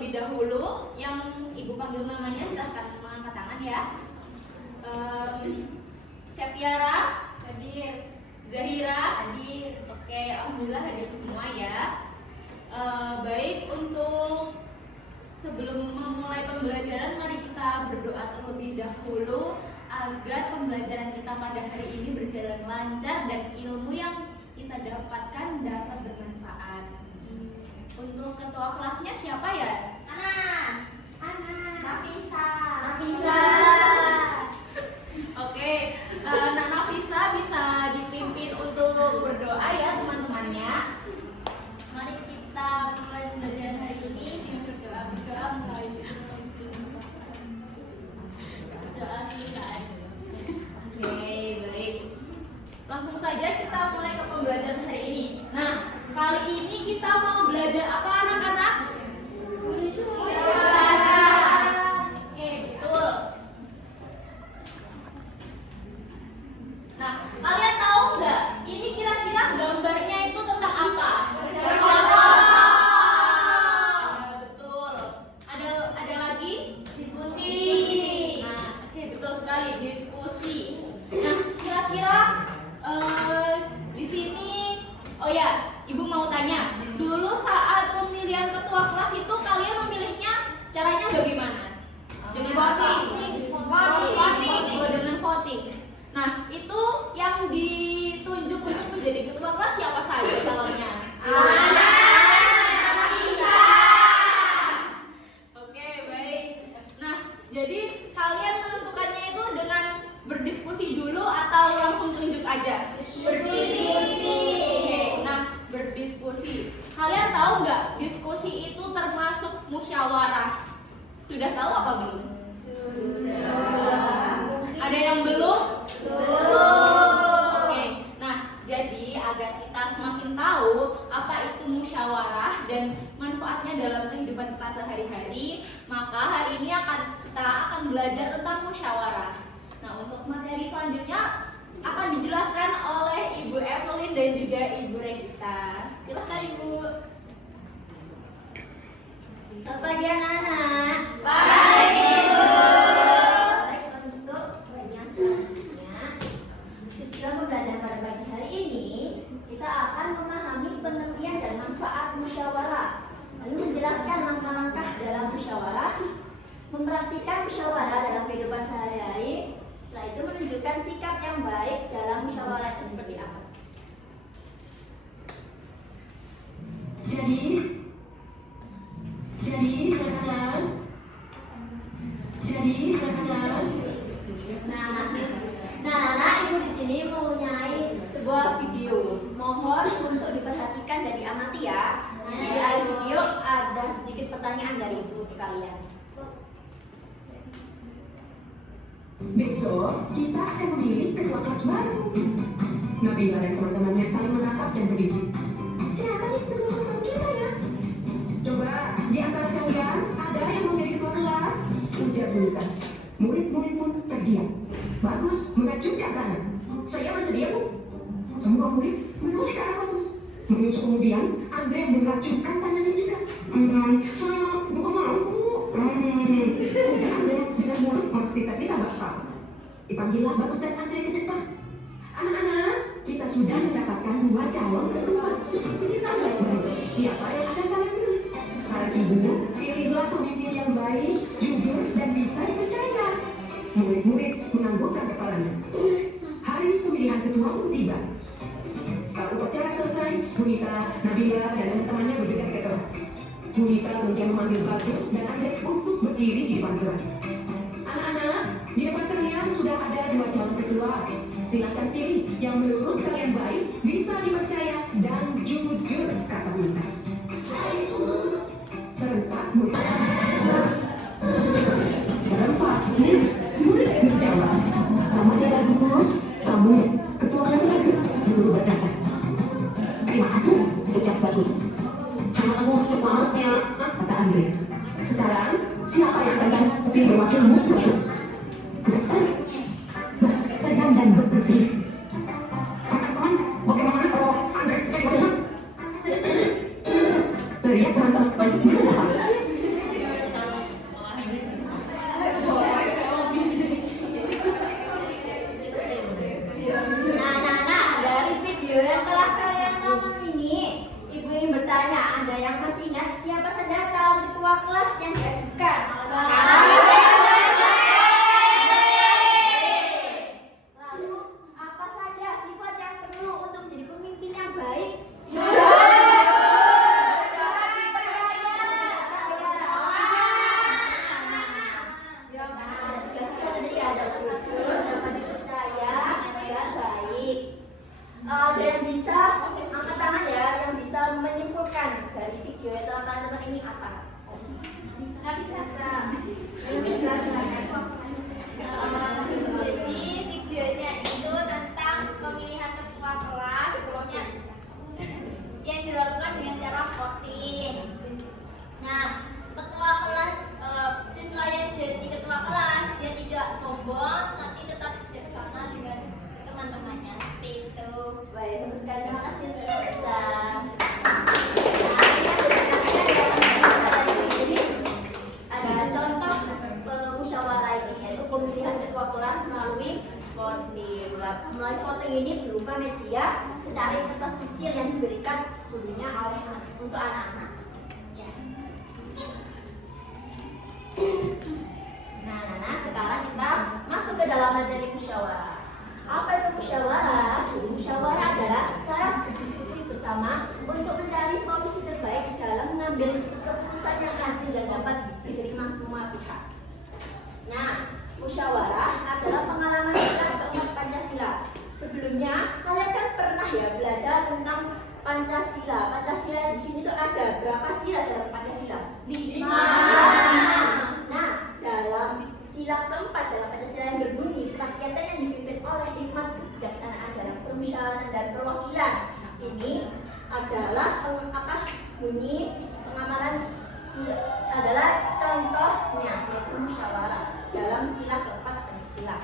terlebih dahulu. Yang Ibu panggil namanya silahkan mengangkat tangan ya. Septiara, hadir. Zahira, hadir. Oke, alhamdulillah hadir semua ya. Baik, untuk sebelum memulai pembelajaran, mari kita berdoa terlebih dahulu agar pembelajaran kita pada hari ini berjalan lancar dan ilmu yang kita dapatkan dapat bermanfaat. Untuk ketua kelasnya siapa ya? Anas. Nafisa. Oke, Nak Nafisa bisa dipimpin untuk berdoa ya teman-temannya. Mari kita mulai pembelajaran hari ini dengan berdoa mulai berdoa selesai. Oke, baik. Langsung saja kita mulai ke pembelajaran hari ini. Nah, kali ini kita mau belajar apa anak-anak? Musyawarah. Oke, betul. Nah, kalian tahu nggak? Ini kira-kira gambarnya itu tentang apa? Betul. Ada lagi? Diskusi. Nah, oke, betul sekali, diskusi. Nah, kira-kira di sini, oh ya, Ibu mau tanya. Dulu saat pemilihan ketua kelas itu kalian memilihnya caranya bagaimana? Dengan voting. Oh, dengan voting. Nah, itu yang ditunjuk untuk menjadi ketua kelas siapa saja calonnya? Oke, baik. Nah, jadi kalian menentukannya itu dengan berdiskusi dulu atau langsung tunjuk aja? Berdiskusi. Oke, nah berdiskusi. Kalian tahu nggak diskusi itu termasuk musyawarah? Sudah tahu apa belum? Ada yang belum? Oke, nah jadi agar kita semakin tahu apa itu musyawarah dan manfaatnya dalam kehidupan kita sehari-hari, maka hari ini kita akan belajar tentang musyawarah. Nah, untuk materi selanjutnya akan dijelaskan oleh Ibu Evelyn dan juga Ibu Regita. Silahkan Ibu. Selamat pagi anak-anak. Pagi, Ibu. Baik, untuk pertanyaan selanjutnya, tujuan pembelajaran pada pagi hari ini kita akan memahami pengertian dan manfaat musyawarah, lalu menjelaskan langkah-langkah dalam musyawarah, mempraktikkan musyawarah dalam kehidupan sehari-hari. Setelah itu menunjukkan sikap yang baik dalam musyawarah itu seperti apa. Jadi anak-anak. Nah, Ibu di sini mempunyai sebuah video. Mohon untuk diperhatikan dan diamati ya. Nanti di akhir video ada sedikit pertanyaan dari Ibu untuk kalian. Besok kita akan memilih ketua kelas baru. Nabila dan teman-temannya saling menatap dan berbisik. Siapa nih ketua kelas baru kita ya? Coba di antara kalian ada yang mau jadi ketua kelas? Udah bunyikan. Murid-murid pun terdiam. Bagus, mengacungkan tangan. Saya bersedia, Bu. Semua murid menoleh ke arah Bagus. Menyusul kemudian Andre mengacungkan tangannya juga. Saya bukan mampu. Udah Andre dengan mulut masih tersisa basah. Dipanggillah Bagus dan Andre ke depan. Anak-anak, kita sudah mendapatkan 2 calon ketua. Pikirkan baik-baik siapa yang akan kalian pilih. Saran Ibu, pilihlah pemimpin yang baik, jujur, dan bisa dipercaya. Murid-murid menganggukkan kepalanya. Hari pemilihan ketua pun tiba. Setelah upacara selesai, Bunita, Nabila, dan teman-temannya bergegas ke kelas. Bunita kemudian memanggil Bagus dan Andre untuk berdiri di depan kelas. Anak-anak, di depan kalian sudah ada 2 calon ketua. Silakan pilih yang menurut kalian baik, bisa dipercaya, dan jujur, kata Bunita. Serentak murid menjawab. Namanya Bagus, kamu ketua kelas baru. Guru berkata. Terima kasih, ucap Bagus. Hanya kamu semangatnya, kata Andre. Sekarang siapa yang akan ganti wakilmu, Bagus? Dokter terdandan berpikir. Teman-teman, bagaimana kalau Andre jadi bagaimana? Teriak teman-teman. ada jujur, dapat dipercaya, dan baik. Ada yang bisa angkat tangan ya, yang bisa menyimpulkan dari video yang telah kalian tonton ini apa? Tapi Sasa. Jadi videonya itu tentang pemilihan ketua kelas, pokoknya yang dilakukan dengan cara voting. Nah, ketua kelas, siswa yang jadi ketua kelas dia tidak sombong tapi tetap bijaksana dengan teman-temannya. Seperti itu. Baik, bagus sekali. Terima kasih untuk bisa. Ada contoh musyawarah ini, yaitu pemilihan ketua kelas melalui voting. Melalui voting ini berupa media secari kertas kecil yang diberikan gurunya oleh untuk anak-anak. Ya. Nah, sekarang kita masuk ke dalam materi musyawarah. Apa itu musyawarah? Musyawarah adalah cara berdiskusi bersama untuk mencari solusi terbaik dalam mengambil keputusan yang adil dan dapat diterima semua pihak. Nah, musyawarah adalah pengalaman kita keempat Pancasila. Sebelumnya, kalian kan pernah ya belajar tentang Pancasila. Pancasila di sini tuh ada berapa sila dalam Pancasila? 5. Nah, dalam sila keempat dalam Pancasila yang berbunyi rakyatnya yang dipimpin oleh hikmat kebijaksanaan dalam permusyawaratan dan perwakilan. Ini adalah bunyi pengamalan adalah contohnya yaitu musyawarah dalam sila keempat Pancasila.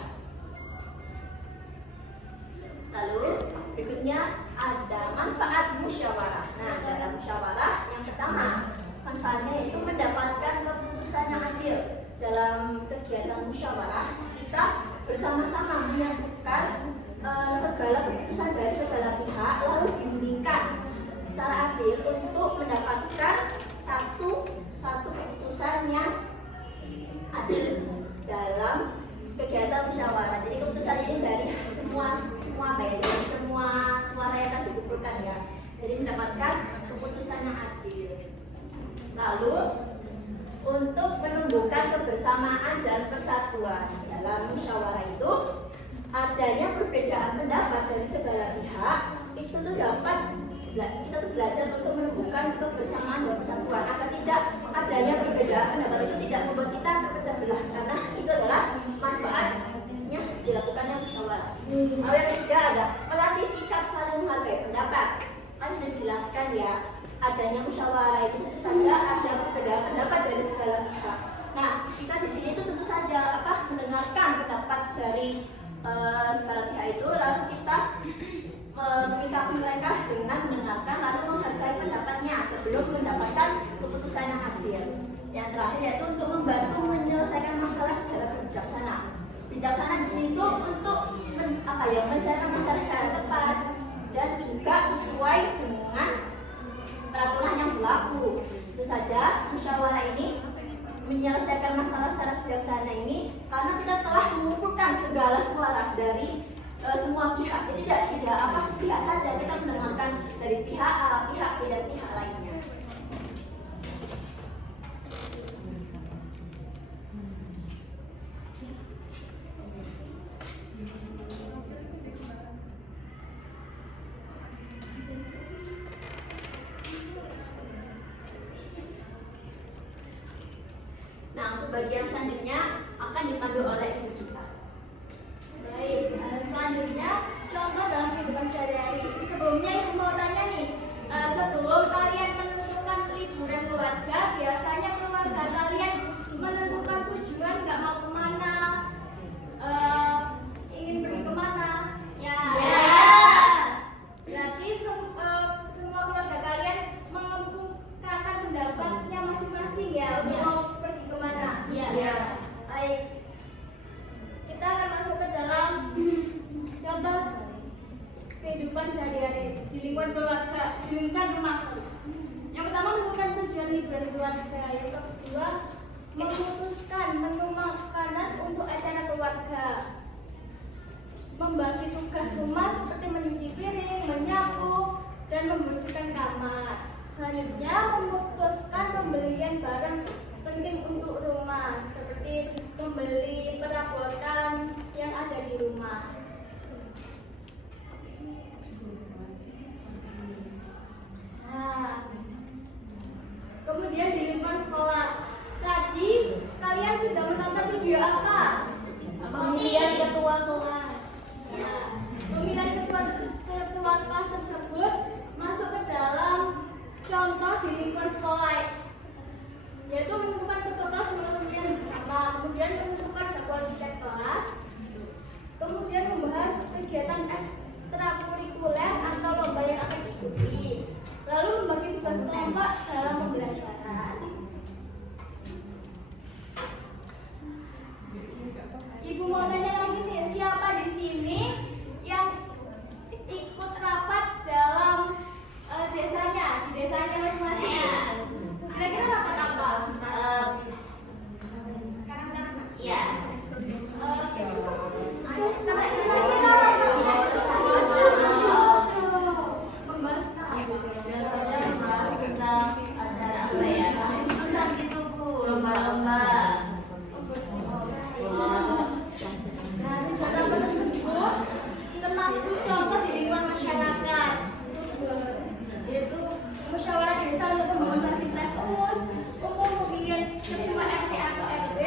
Lalu berikutnya ada manfaat musyawarah. Nah, dalam musyawarah yang pertama manfaatnya yaitu mendapatkan keputusan yang adil. Dalam kegiatan musyawarah kita bersama-sama menyatukan segala keputusan dari segala pihak lalu dirundingkan secara adil untuk mendapatkan satu keputusan yang adil dalam kegiatan musyawarah. Jadi keputusan ini dari semua baik dari semua suara yang akan dikumpulkan ya. Jadi mendapatkan keputusan yang adil. Lalu untuk menumbuhkan kebersamaan dan persatuan dalam musyawarah itu adanya perbedaan pendapat dari segala pihak itu tuh dapat kita tuh belajar untuk menumbuhkan kebersamaan dan persatuan agar tidak adanya perbedaan pendapat itu tidak membuat kita terpecah belah karena itu adalah manfaatnya dilakukannya musyawarah. Lalu yang ketiga ada melatih sikap saling menghargai pendapat. Kan sudah dijelaskan ya adanya musyawarah itu tentu saja ada perbedaan pendapat dari segala pihak. Nah, kita di sini itu tentu saja mendengarkan pendapat dari segala pihak itu, lalu kita menyikapi mereka dengan mendengarkan lalu menghargai pendapatnya sebelum mendapatkan keputusan yang adil. Yang terakhir yaitu untuk membantu menyelesaikan masalah secara bijaksana. Bijaksana di sini itu untuk menyelesaikan masalah secara tepat dan juga sesuai dengan peraturan yang berlaku. Itu saja musyawarah ini menyelesaikan masalah secara bijaksana ini karena kita telah mengumpulkan segala suara dari semua pihak. Jadi tidak pihak saja, kita mendengarkan dari pihak A, pihak B dan pihak lainnya. Nah, untuk bagian selanjutnya akan dipandu oleh ibu kita. Baik, selanjutnya contoh dalam kehidupan sehari-hari. Sebelumnya ibu mau tanya nih, sebelum kalian menentukan liburan keluarga, biasanya keluarga kalian menentukan tujuan nggak mau kemana, ingin pergi kemana? Ya. Berarti semua keluarga kalian mengemukakan pendapatnya masing-masing ya untuk mau pergi kemana? Iya. Baik. Kita akan masuk ke dalam contoh kehidupan sehari-hari di lingkungan keluarga, di lingkungan rumah. Yang pertama menentukan tujuan liburan keluarga, yang kedua memutuskan menu makanan untuk acara keluarga, membagi tugas rumah seperti mencuci piring, menyapu, dan membersihkan kamar. Selanjutnya memutuskan pembelian barang penting untuk rumah seperti membeli perabotan ada di rumah. Nah, kemudian di lingkungan sekolah. Tadi kalian sudah menonton video apa? Pemilihan ketua kelas. Ya, pemilihan ketua kelas tersebut masuk ke dalam contoh di lingkungan sekolah, yaitu menentukan ketua kelas melalui pemilihan bersama, kemudian menentukan jadwal tiap kelas, kemudian membahas kegiatan ekstrakurikuler atau lomba yang akan diikuti, lalu membagi tugas kelompok dalam pembelajaran. Ibu mau tanya lagi nih, siapa di sini yang ikut rapat dalam desanya, di desanya masing-masing? Kira-kira rapat apa? Iya. Biasanya membahas tentang acara apa ya? Diskusan gitu Bu, lomba-lomba. Nah, kegiatan tersebut termasuk contoh di lingkungan masyarakat, yaitu musyawarah desa untuk membangun fasilitas umum, pemilihan ketua RT atau RW,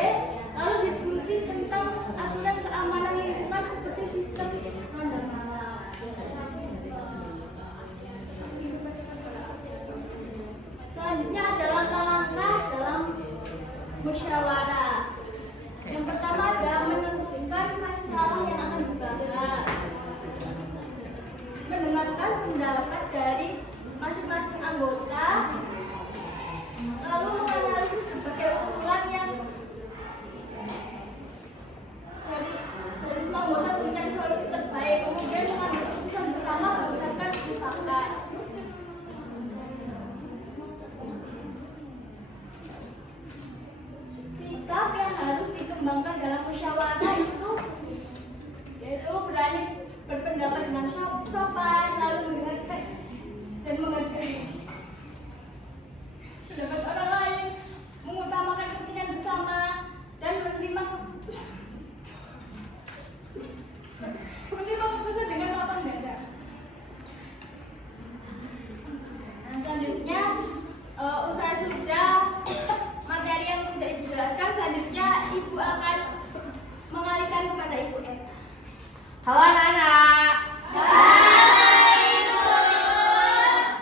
lalu diskusi tentang aturan keamanan lingkungan seperti sistem ronda malam. Selanjutnya adalah langkah dalam musyawarah. Yang pertama adalah menentukan masalah yang akan dibahas, mendengarkan pendapat dari masing-masing anggota, lalu menganalisis berbagai usulan yang dari semua anggota untuk mencari solusi terbaik, kemudian mengambil keputusan bersama berdasarkan kesepakatan. Sikap yang harus dikembangkan dalam musyawarah itu yaitu berani berpendapat dengan sopan, selalu mendengarkan dan menghargai pendapat orang lain, mengutamakan kepentingan bersama dan menerima keputusan dengan lapang dada. Nah, selanjutnya usai sudah materi yang sudah Ibu jelaskan, selanjutnya Ibu akan mengalihkan kepada Ibu Eka. Halo anak-anak. Hai Ibu.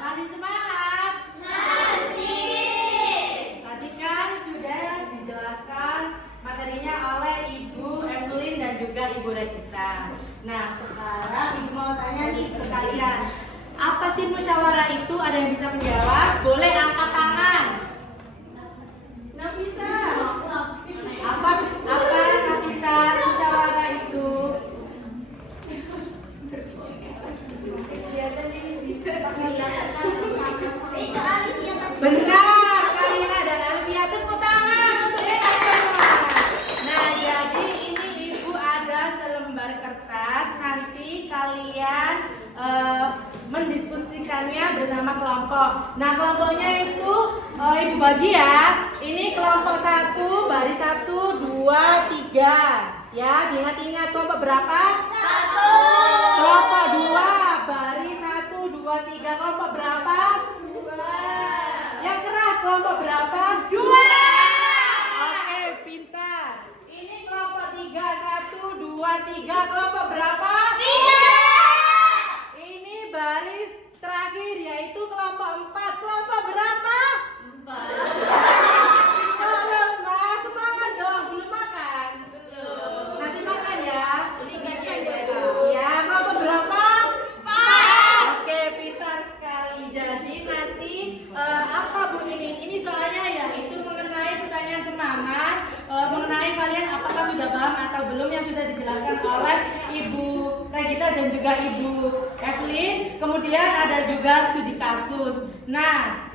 Masih semangat? Masih. Tadi kan sudah dijelaskan materinya oleh Ibu Evelyn dan juga Ibu Regita. Nah, sekarang Ibu mau tanya nih ke kalian. Apa sih musyawarah itu? Ada yang bisa menjawab? Boleh angkat tangan. Nafisa. Apa Nafisa, musyawarah itu? Kegiatan ini bisa dilakukan bersama-sama. Itu alihnya tadi. Benar, Kalina dan Alvia, tepuk tangan untuk kita semua. Nah, jadi ini Ibu ada selembar kertas. Nanti kalian mendiskusikannya bersama kelompok. Nah, kelompoknya itu Ibu bagi ya. Ini kelompok 1, baris 1, 2, 3. Ya, diingat-ingat kelompok berapa? 1. Kelompok 2, baris 1, 2, 3. Kelompok berapa? 2. Yang keras kelompok berapa? 2. Oke, pintar. Ini kelompok 3, 1, 2, 3. Kelompok berapa? 3. Ini baris terakhir yaitu kelompok 4. Kelompok berapa? 4. Belum, Mas. Semangat dong. Belum makan? Belum. Nanti makan ya. Ingatkan ya. Ya, kelompok berapa? 4. Oke, pintar sekali. Jadi nanti apa Bu ini? Ini soalnya ya itu mengenai pertanyaan pemahaman, mengenai kalian apakah sudah paham atau belum yang sudah dijelaskan oleh Ibu Regita dan juga Ibu Evelyn. Kemudian ada juga studi kasus. Nah,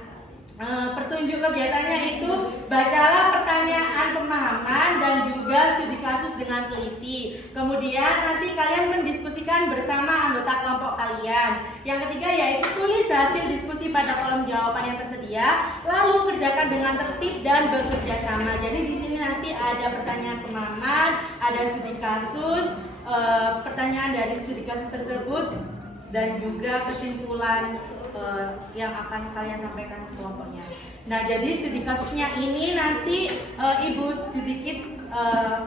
Pertunjuk kegiatannya itu bacalah pertanyaan pemahaman dan juga studi kasus dengan teliti. Kemudian nanti kalian mendiskusikan bersama anggota kelompok kalian. Yang ketiga yaitu tulis hasil diskusi pada kolom jawaban yang tersedia, lalu kerjakan dengan tertib dan bekerja sama. Jadi di sini nanti ada pertanyaan pemahaman, ada studi kasus, pertanyaan dari studi kasus tersebut dan juga kesimpulan yang akan kalian sampaikan ke kelompoknya. Nah, jadi studi kasusnya ini nanti Ibu sedikit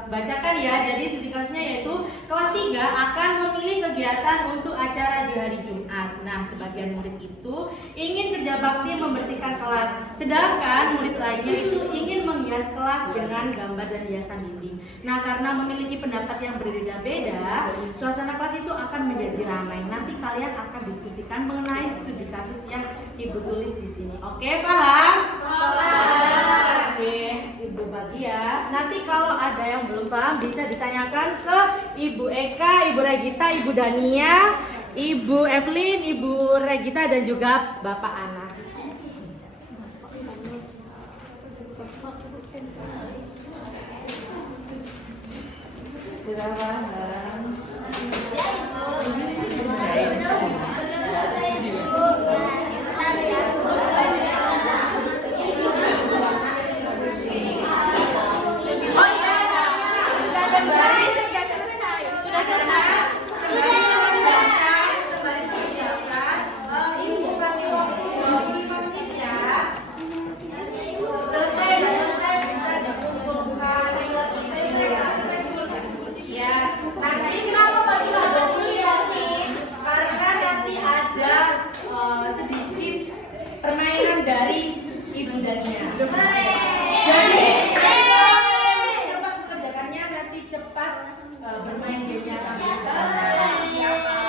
bacakan ya. Jadi studi kasusnya yaitu kelas 3 akan memilih kegiatan untuk acara di hari Jumat. Nah, sebagian murid itu ingin kerja bakti membersihkan kelas, sedangkan murid lainnya itu ingin menghias kelas dengan gambar dan hiasan dinding. Nah, karena memiliki pendapat yang berbeda-beda, suasana kelas itu akan menjadi ramai. Nanti kalian akan diskusikan mengenai studi kasus yang Ibu tulis di sini. Oke, paham? Paham. Oke, Ibu bagi ya. Nanti kalau ada yang belum paham bisa ditanyakan ke Ibu Eka, Ibu Regita, Ibu Dania, Ibu Evelyn, Ibu Regita dan juga Bapak Anas. Sudah paham? Dari Ibu Dania. Jadi coba kerjakannya nanti cepat bermain gamenya sampai ada yang belum?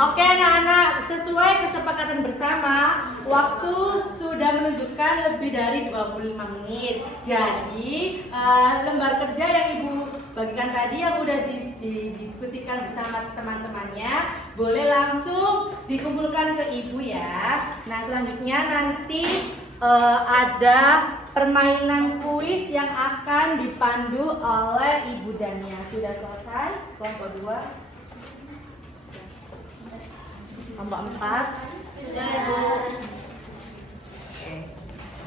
Oke anak-anak, sesuai kesepakatan bersama, waktu sudah menunjukkan lebih dari 25 menit. Jadi lembar kerja yang Ibu bagikan tadi yang udah didiskusikan bersama teman-temannya, boleh langsung dikumpulkan ke Ibu ya. Nah, selanjutnya nanti ada permainan kuis yang akan dipandu oleh Ibu Dania. Sudah selesai kelompok 2. Kelompok 4 sudah Ibu.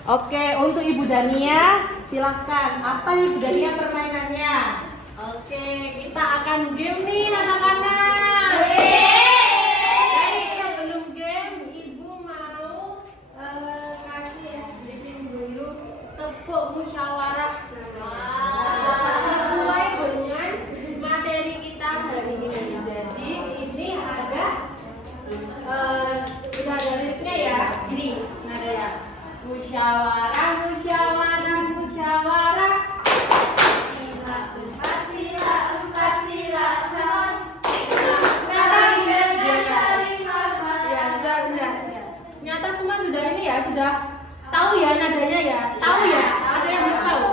Oke, untuk Ibu Dania silahkan. Apa Ibu Dania permainannya? Oke, kita akan game nih anak-anak. Jadi sebelum game Ibu mau kasih briefing dulu tepuk musyawarah sesuai dengan materi kita hari ini. Jadi ini ada bisa ada liriknya ya, gini nada ya. Musyawarah, musyawarah, musyawarah. Sila 4, sila 4, sila 4. Saling dengar, saling hormat. Ya, sudah. Nyata semua sudah ini ya, sudah tahu ya nadanya ya, tahu ya. Ada yang belum tahu?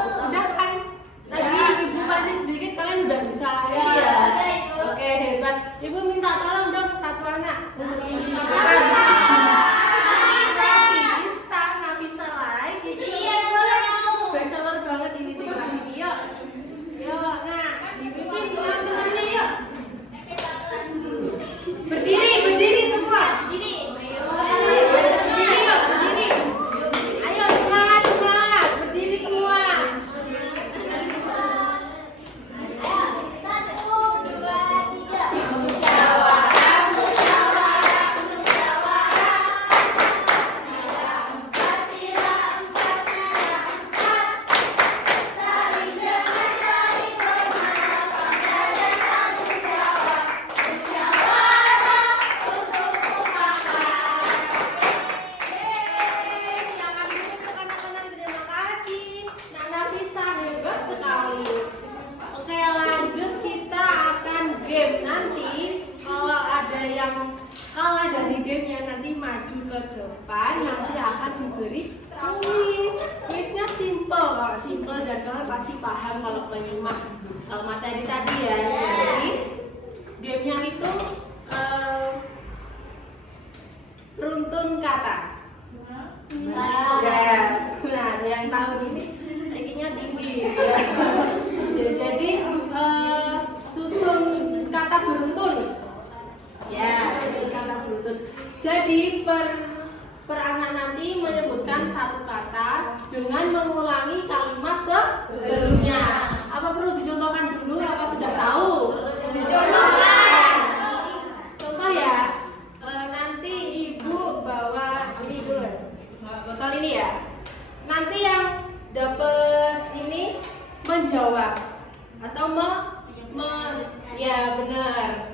gamenya nanti maju ke depan, nanti akan diberi kuis. Kuisnya simple kok, simple dan kalian pasti paham kalau menyimak materi tadi ya. Jadi gamenya itu runtun kata. Nah, yang tahun ini tingginya tinggi. Ya, jadi susun kata beruntun. Ya, susun kata beruntun. Jadi per anak nanti menyebutkan satu kata dengan mengulangi kalimat sebelumnya. Apa perlu dicontohkan dulu? Apa sudah tahu? Contoh ya. Nanti ibu bawa ini dulu. Botol ini ya. Nanti yang dapat ini menjawab atau ya benar.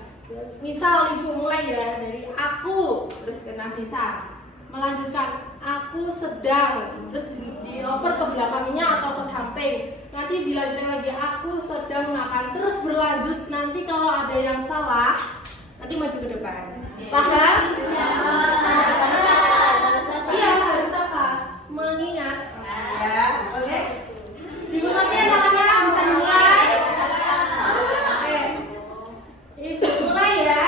Misal ibu mulai ya dari aku, terus kena bisa melanjutkan aku sedang, terus dioper ke belakangnya atau ke samping. Nanti dilanjutkan lagi aku sedang makan, terus berlanjut. Nanti kalau ada yang salah nanti maju ke depan. Paham? Iya, harus apa? Mengingat. Ya, oke. Ibu nanti anak-anak bisa mulai. Oke. Ibu mulai ya.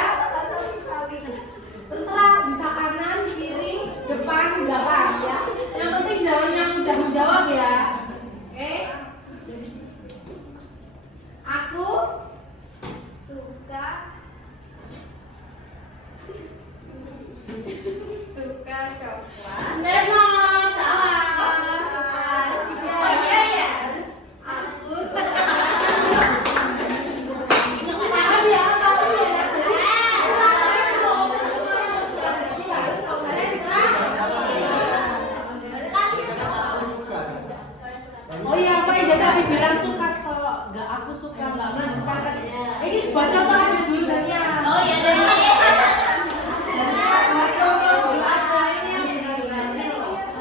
Terserah bisa kanan, kiri, depan, belakang ya. Yang penting jangan yang sudah menjawab ya. Oke. Aku Suka coklat. Nemo, salah. Harus dijawab. Oh iya ya. Aku apa dia? Apa dia? Oh iya, apa ya tadi bilang suka kalau nggak aku suka nggak melanjutkan kan? Ini baca contoh aja dulu Dania. Oh iya dari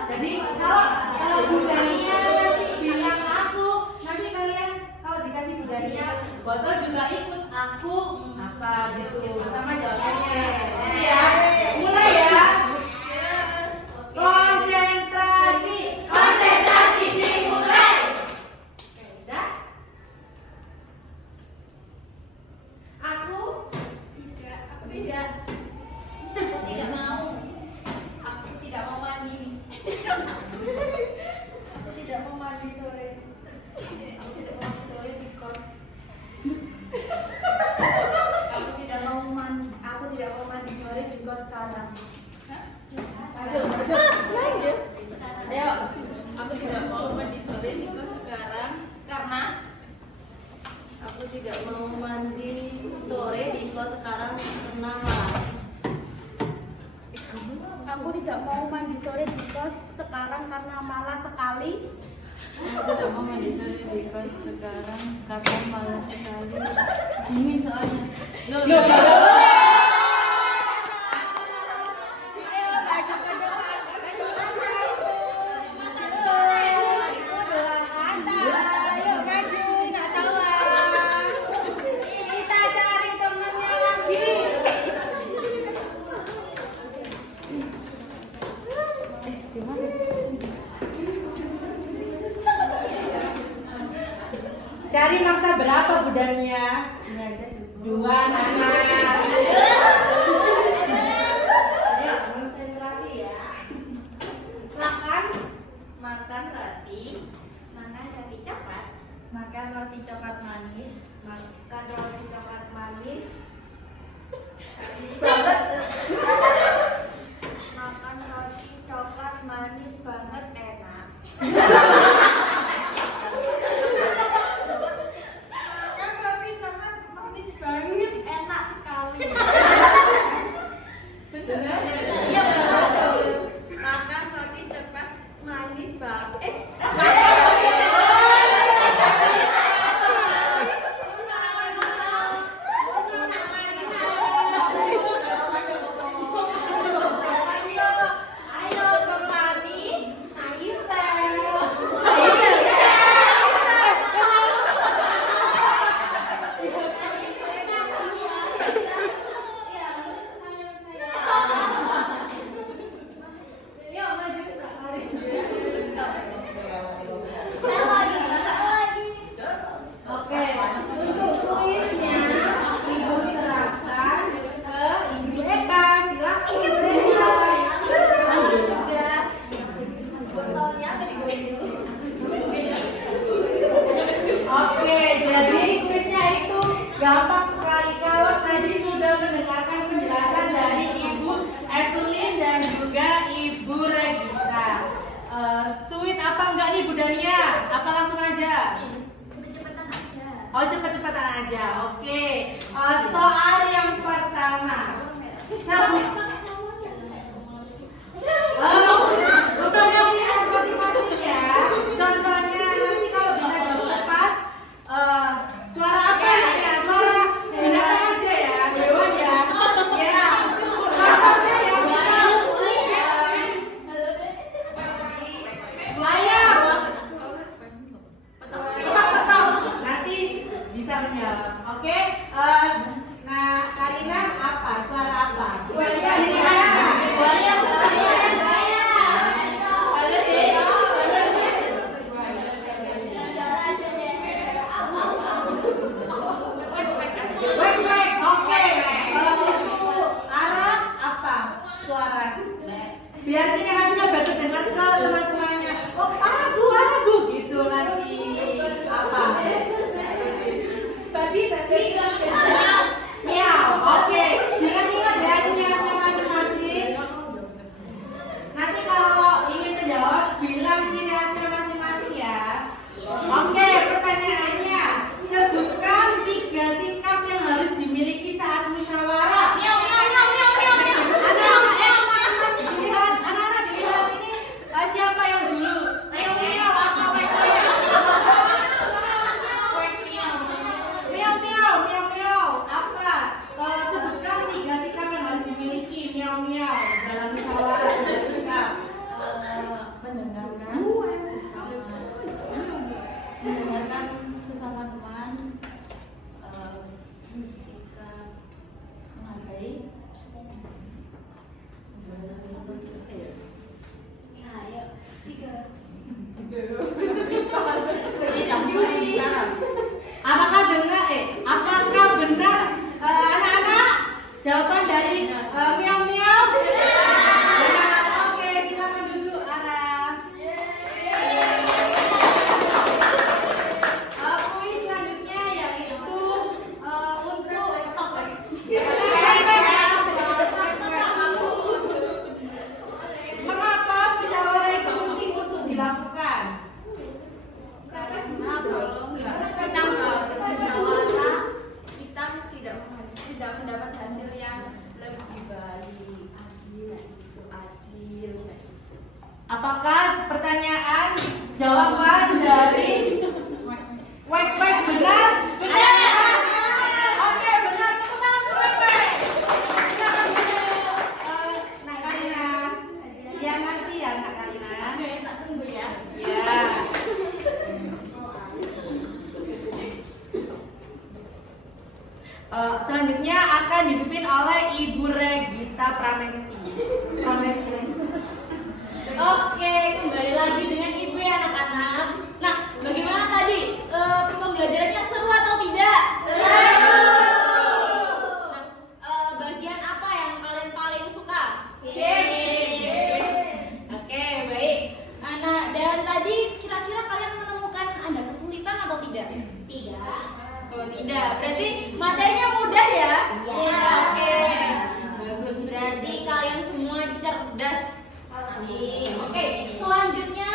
Jadi kalau budaya nanti bilang aku, nanti kalian kalau dikasih budaya botol juga ikut aku apa gitu sama jawabannya. Ya, mulai ya. Konsentrasi, konsentrasi dimulai. Udah? Aku tidak, aku tidak. Aku tidak mau. Aku tidak mau mandi. Aku tidak mau mandi sore. Aku tidak mau mandi sore di kos. Aku tidak mau mandi sore di kos sekarang. Ayo, aku tidak mau mandi sore di kos sekarang karena Aku tidak mau mandi sore di kos sekarang karena malas. Aku tidak mau mandi sore di kos sekarang karena malas sekali. aku tidak mau mandi sore di kos sekarang karena malas sekali. Dingin soalnya. kita cari temennya lagi. Cari mangsa berapa budanya? Ini aja cukup. 2 Nana. Ayo konsentrasi ya. Makan. Makan roti. Makan roti coklat. Makan roti coklat manis. Makan roti coklat manis. Banget. Makan roti coklat manis banget enak. Makan roti coklat manis banget enak sekali. Benar? Iya benar. Makan roti coklat manis banget. Oh, cepet-cepetan aja. Oke. Soal yang pertama. Udah yang masing-masing ya. Contohnya nanti kalau bisa jawab cepat, suara apa ya? Suara binatang aja ya, hewan ya. Ya. Contohnya yang bisa ayam. Petok-petok. Nanti bisa menjawab. Oke. Nah, Karina apa? Suara apa? Ciri khasnya. Wek, oke. Untuk Arab apa? Suara. Biar ciri khasnya biar terdengar ke teman-temannya. Oh, Arab bu, gitu nanti. Apa? Miau, oke. Ingat-ingat ya ciri khasnya masing-masing. Nanti kalau ingin menjawab, bilang ciri khasnya masing-masing ya. Oke, pertanyaannya. Sebutkan 3 sikap yang harus dimiliki saat musyawarah. Anak-anak dilihat ini siapa yang dulu? Ayo apa wek? Miau. Apa? Sebutkan 3 sikap yang harus dimiliki. Miau dalam musyawarah. 3 sikap. Mendengarkan sesama teman, sikap menghargai, Apakah benar anak-anak jawaban dari miau? Benar. Oke, silakan duduk Ara. Kuis selanjutnya yaitu untuk mengapa musyawarah itu penting untuk dilakukan? Karena kalau kita nggak musyawarah, kita tidak mendapat hasil yang lebih baik, adil. Apakah pertanyaan jawaban dari wek benar? Benar. Oke, benar. Tepuk tangan untuk wek. Silakan dulu, Nak Karina. Ya nanti ya Nak Karina. Tak tunggu ya. Ya. Selanjutnya akan dipimpin oleh Ibu Regita Pramesti. Oke, kembali lagi dengan Ibu ya anak-anak. Nah, bagaimana tadi? Pembelajarannya seru atau tidak? Seru. Nah, bagian apa yang kalian paling suka? Oke, baik. Nah, dan tadi kira-kira kalian menemukan ada kesulitan atau tidak? Oh, tidak. Berarti materinya mudah ya? Iya. Oke. Bagus. Berarti kalian semua cerdas. Oke, selanjutnya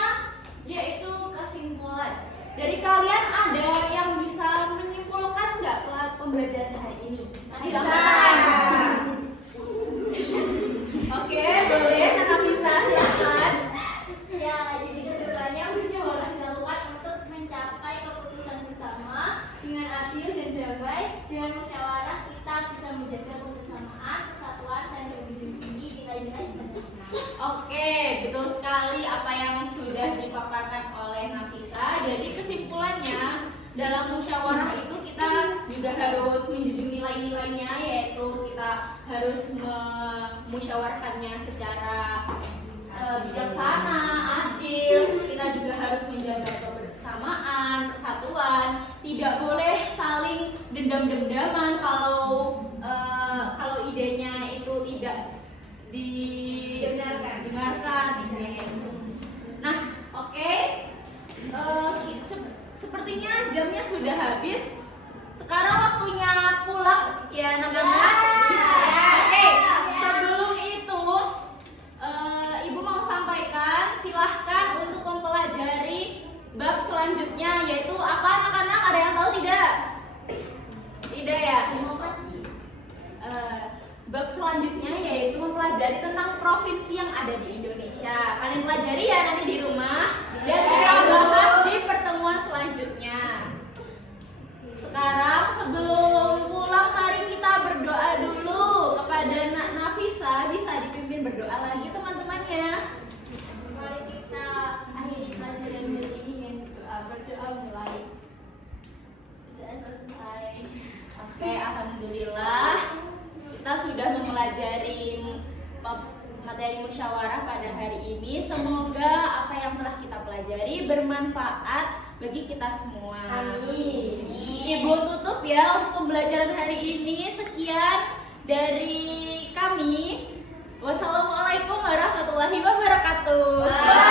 yaitu kesimpulan. Dari kalian ada yang bisa menyimpulkan nggak pembelajaran hari ini? Bisa. Oke, boleh. Anak bisa silakan. Ya, jadi kesimpulannya musyawarah dilakukan untuk mencapai keputusan bersama dengan adil dan damai. Dengan musyawarah kita bisa menjaga kebersamaan, persatuan, dan lebih tinggi nilai-nilai Pancasila. Oke, betul sekali apa yang sudah dipaparkan oleh Nafisa. Jadi kesimpulannya dalam musyawarah itu kita juga harus menjunjung nilai-nilainya, yaitu kita harus memusyawarahkannya secara bijaksana, adil. Kita juga harus menjaga kebersamaan, persatuan. Tidak boleh saling dendam-dendaman kalau idenya itu tidak didengarkan. Nah, oke. Sepertinya jamnya sudah habis. Sekarang waktunya pulang ya anak-anak. Oke, sebelum itu Ibu mau sampaikan, silahkan untuk mempelajari bab selanjutnya, yaitu apa anak-anak? Ada yang tahu tidak? mempelajari tentang provinsi yang ada di Indonesia. Kalian pelajari ya nanti di rumah dan kita bahas di pertemuan selanjutnya. Sekarang sebelum pulang mari kita berdoa dulu kepada Nak Nafisa. Bisa dipimpin berdoa lagi teman-temannya. Mari kita akhiri pelajaran hari ini dengan berdoa mulai. Sudah selesai. Oke, alhamdulillah kita sudah mempelajari materi musyawarah pada hari ini. Semoga apa yang telah kita pelajari bermanfaat bagi kita semua. Amin. Ibu tutup ya untuk pembelajaran hari ini. Sekian dari kami. Wassalamualaikum warahmatullahi wabarakatuh.